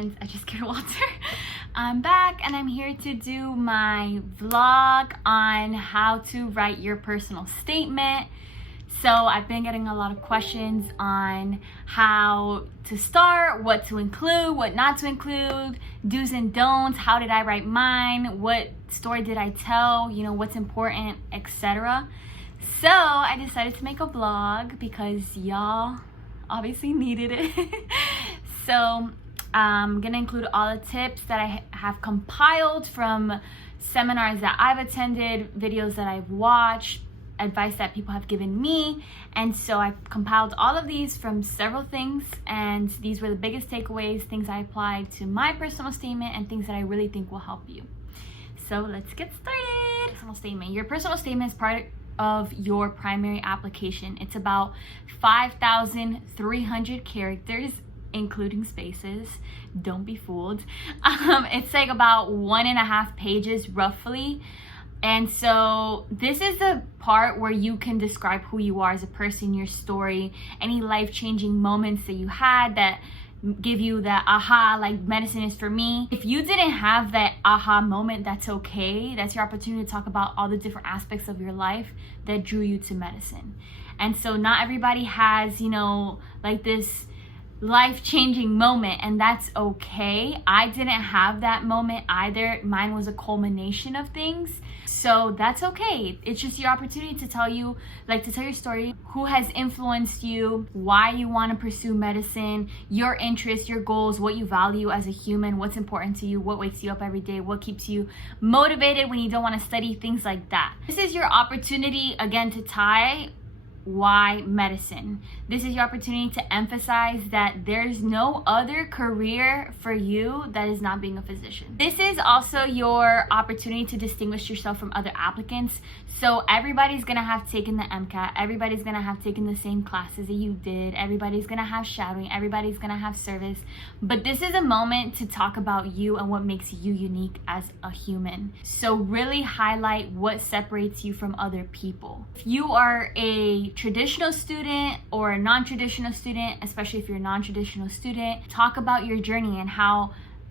friends, I just get Walter. I'm back and I'm here to do my vlog on how to write your personal statement. So I've been getting a lot of questions on how to start, what to include, what not to include, do's and don'ts, how did I write mine, what story did I tell, you know, what's important, etc. So I decided to make a vlog because y'all obviously needed it. So I'm gonna include all the tips that I have compiled from seminars that I've attended, videos that I've watched, advice that people have given me. And so I compiled all of these from several things, and these were the biggest takeaways, things I applied to my personal statement and things that I really think will help you. So let's get started. Personal statement. Your personal statement is part of your primary application. It's about 5,300 characters, including spaces. Don't be fooled. It's like about 1.5 pages roughly. And so this is the part where you can describe who you are as a person, your story, any life-changing moments that you had that give you that aha, like medicine is for me. If you didn't have that aha moment, that's okay. That's your opportunity to talk about all the different aspects of your life that drew you to medicine. And so not everybody has, you know, like this life-changing moment, and that's okay. I didn't have that moment either. Mine was a culmination of things, so that's okay. It's just your opportunity to tell you, like, to tell your story, who has influenced you, why you want to pursue medicine, your interests, your goals, what you value as a human, what's important to you, what wakes you up every day, what keeps you motivated when you don't want to study, things like that. This is your opportunity, again, to tie why medicine. This is your opportunity to emphasize that there's no other career for you that is not being a physician. This is also your opportunity to distinguish yourself from other applicants. So everybody's gonna have taken the MCAT, everybody's gonna have taken the same classes that you did, everybody's gonna have shadowing, everybody's gonna have service, but this is a moment to talk about you and what makes you unique as a human. So really highlight what separates you from other people. If you are a traditional student or a non-traditional student, especially if you're a non-traditional student, talk about your journey and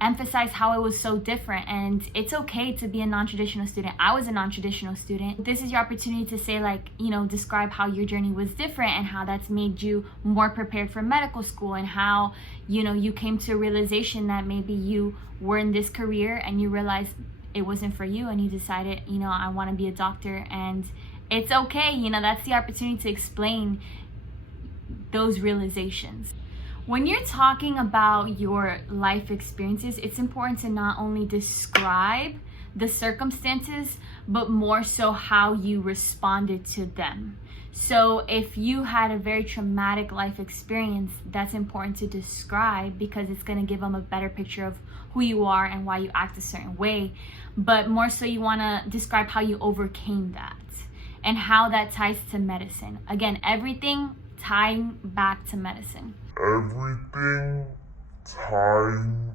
emphasize how it was so different. And it's okay to be a non-traditional student. I was a non-traditional student. This is your opportunity to say, like, you know, describe how your journey was different and how that's made you more prepared for medical school, and how, you know, you came to a realization that maybe you were in this career and you realized it wasn't for you and you decided, you know, I want to be a doctor. And it's okay, you know, that's the opportunity to explain those realizations. When you're talking about your life experiences, it's important to not only describe the circumstances, but more so how you responded to them. So if you had a very traumatic life experience, that's important to describe because it's going to give them a better picture of who you are and why you act a certain way. But more so, you want to describe how you overcame that and how that ties to medicine. Again, everything tying back to medicine. Everything tying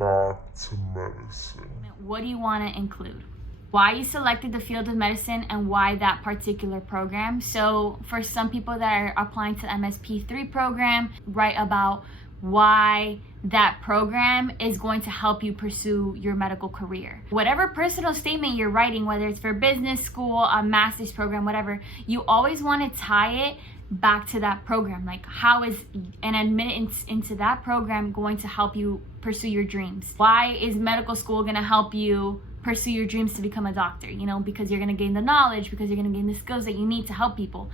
back to medicine. What do you want to include? Why you selected the field of medicine and why that particular program. So for some people that are applying to the MSP3 program, write about why that program is going to help you pursue your medical career. Whatever personal statement you're writing, whether it's for business school, a master's program, whatever, you always want to tie it back to that program. Like, how is an admittance into that program going to help you pursue your dreams? Why is medical school going to help you pursue your dreams to become a doctor? You know, because you're going to gain the knowledge, because you're going to gain the skills that you need to help people.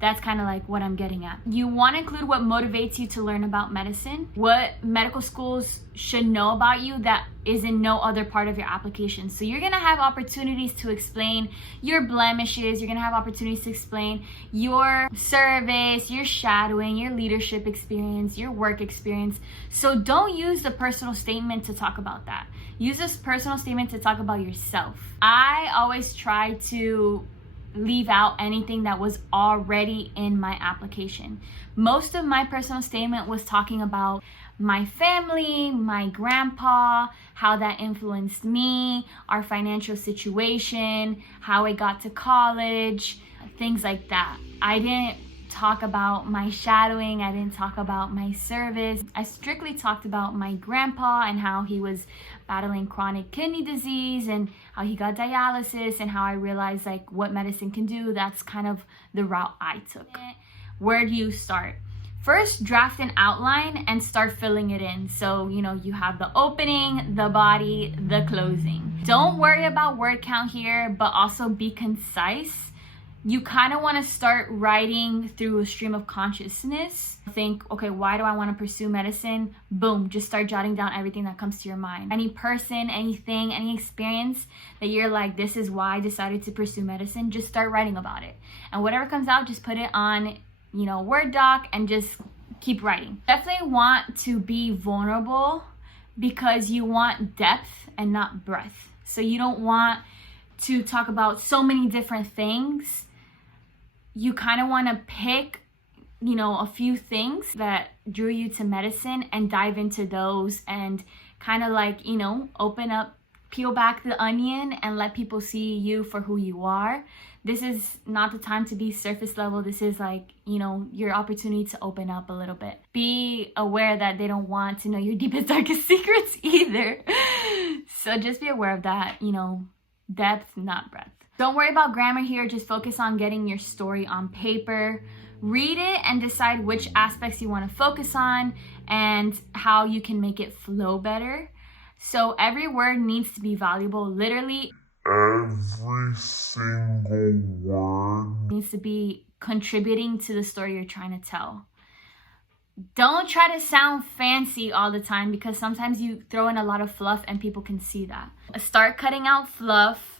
That's kind of like what I'm getting at. You want to include what motivates you to learn about medicine, what medical schools should know about you that is in no other part of your application. So you're going to have opportunities to explain your blemishes, you're going to have opportunities to explain your service, your shadowing, your leadership experience, your work experience. So don't use the personal statement to talk about that. Use this personal statement to talk about yourself. I always try to leave out anything that was already in my application. Most of my personal statement was talking about my family, my grandpa, how that influenced me, our financial situation, how I got to college, things like that. I didn't talk about my shadowing. I didn't talk about my service. I strictly talked about my grandpa and how he was battling chronic kidney disease and how he got dialysis and how I realized like what medicine can do. That's kind of the route I took. Where do you start? First, draft an outline and start filling it in. So, you have the opening, the body, the closing. Don't worry about word count here, but also be concise. You kind of want to start writing through a stream of consciousness. Think, okay, why do I want to pursue medicine? Boom, just start jotting down everything that comes to your mind. Any person, anything, any experience that you're like, this is why I decided to pursue medicine, just start writing about it. And whatever comes out, just put it on Word doc and just keep writing. Definitely want to be vulnerable because you want depth and not breadth. So you don't want to talk about so many different things. You kind of want to pick, a few things that drew you to medicine and dive into those and kind of like, open up, peel back the onion and let people see you for who you are. This is not the time to be surface level. This is like, your opportunity to open up a little bit. Be aware that they don't want to know your deepest, darkest secrets either. So just be aware of that, depth, not breadth. Don't worry about grammar here. Just focus on getting your story on paper. Read it and decide which aspects you want to focus on and how you can make it flow better. So every word needs to be valuable. Literally, every single word needs to be contributing to the story you're trying to tell. Don't try to sound fancy all the time because sometimes you throw in a lot of fluff and people can see that. Start cutting out fluff.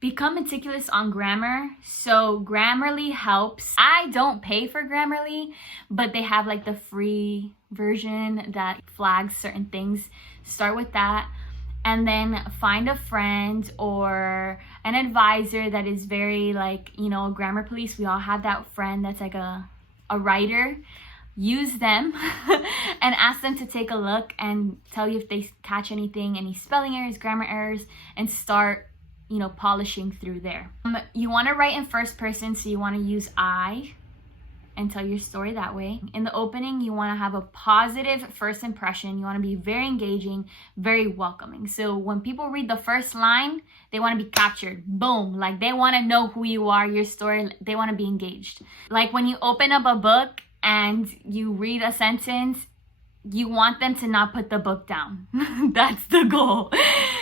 Become meticulous on grammar. So Grammarly helps. I don't pay for Grammarly, but they have like the free version that flags certain things. Start with that. And then find a friend or an advisor that is very like, a grammar police. We all have that friend that's like a writer. Use them and ask them to take a look and tell you if they catch anything, any spelling errors, grammar errors, and start, polishing through there. You want to write in first person, so you want to use I and tell your story that way. In the opening, you want to have a positive first impression. You want to be very engaging, very welcoming. So when people read the first line, they want to be captured. Boom. Like they want to know who you are, your story. They want to be engaged. Like when you open up a book and you read a sentence, you want them to not put the book down. That's the goal.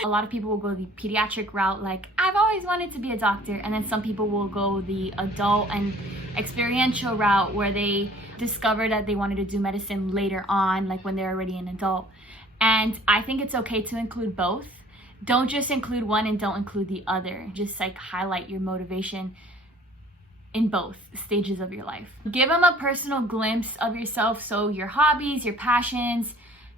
A lot of people will go the pediatric route, like, I've always wanted to be a doctor. And then some people will go the adult and experiential route where they discover that they wanted to do medicine later on, like when they're already an adult. And I think it's okay to include both. Don't just include one and don't include the other. Just like highlight your motivation in both stages of your life. Give them a personal glimpse of yourself. So your hobbies, your passions,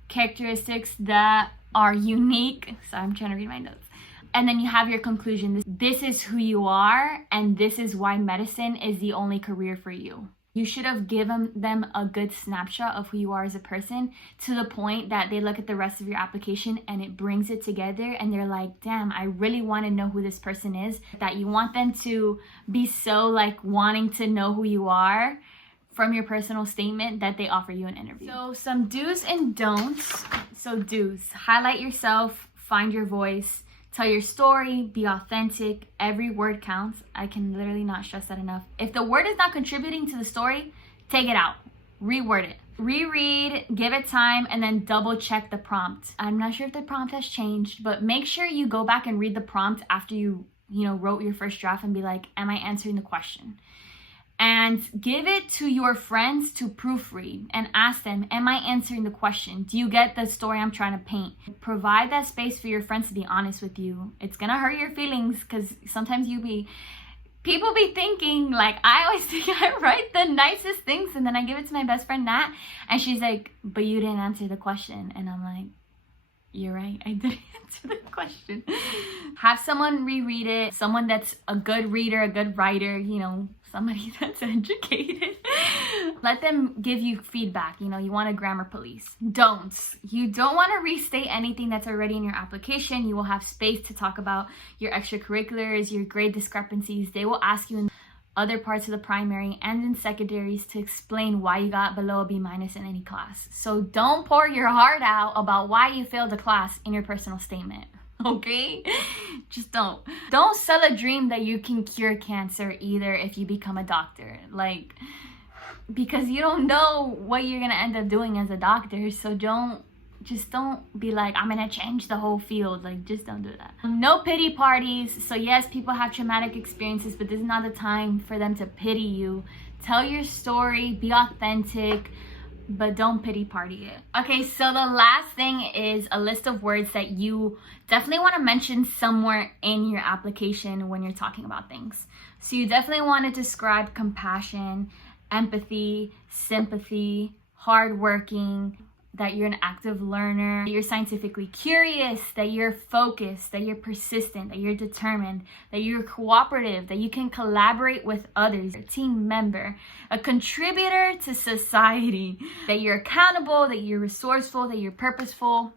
characteristics that are unique. So I'm trying to read my notes. And then you have your conclusion. This is who you are, and this is why medicine is the only career for you. You should have given them a good snapshot of who you are as a person to the point that they look at the rest of your application and it brings it together and they're like, damn, I really want to know who this person is. That you want them to be so like wanting to know who you are from your personal statement that they offer you an interview. So some do's and don'ts. So do's, highlight yourself, find your voice, tell your story, be authentic. Every word counts. I can literally not stress that enough. If the word is not contributing to the story, take it out, reword it. Reread, give it time, and then double check the prompt. I'm not sure if the prompt has changed, but make sure you go back and read the prompt after you wrote your first draft and be like, am I answering the question? And give it to your friends to proofread and ask them, am I answering the question? Do you get the story I'm trying to paint? Provide that space for your friends to be honest with you. It's gonna hurt your feelings because sometimes people be thinking, like, I always think I write the nicest things and then I give it to my best friend Nat and she's like, but you didn't answer the question. And I'm like, you're right, I didn't answer the question. Have someone reread it, someone that's a good reader, a good writer, somebody that's educated. Let them give you feedback. You want a grammar police. Don'ts. You don't want to restate anything that's already in your application. You will have space to talk about your extracurriculars, your grade discrepancies. They will ask you other parts of the primary and in secondaries to explain why you got below a B- in any class. So don't pour your heart out about why you failed a class in your personal statement, okay? Just don't. Don't sell a dream that you can cure cancer either if you become a doctor. Like, because you don't know what you're gonna end up doing as a doctor, so don't be like, I'm gonna change the whole field. Like, just don't do that. No pity parties. So yes, people have traumatic experiences, but this is not the time for them to pity you. Tell your story, be authentic, but don't pity party it. Okay, so the last thing is a list of words that you definitely want to mention somewhere in your application when you're talking about things. So you definitely want to describe compassion, empathy, sympathy, hardworking, that you're an active learner, that you're scientifically curious, that you're focused, that you're persistent, that you're determined, that you're cooperative, that you can collaborate with others, a team member, a contributor to society, that you're accountable, that you're resourceful, that you're purposeful,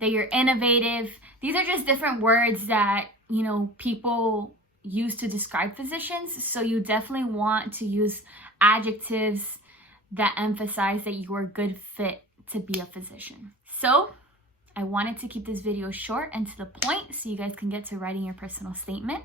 that you're innovative. These are just different words that, you know, people use to describe physicians. So you definitely want to use adjectives that emphasize that you are a good fit to be a physician. So I wanted to keep this video short and to the point so you guys can get to writing your personal statement.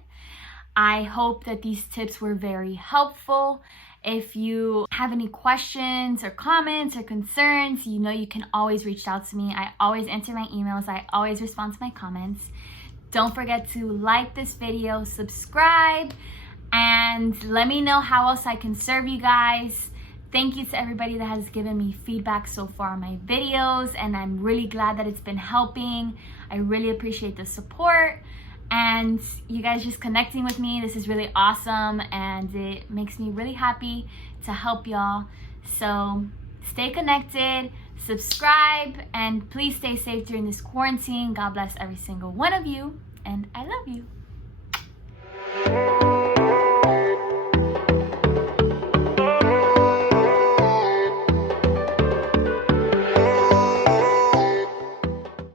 I hope that these tips were very helpful. If you have any questions or comments or concerns, you know you can always reach out to me. I always answer my emails. I always respond to my comments. Don't forget to like this video, subscribe, and let me know how else I can serve you guys. Thank you to everybody that has given me feedback so far on my videos, and I'm really glad that it's been helping. I really appreciate the support and you guys just connecting with me. This is really awesome and it makes me really happy to help y'all. So stay connected, subscribe, and please stay safe during this quarantine. God bless every single one of you, and I love you.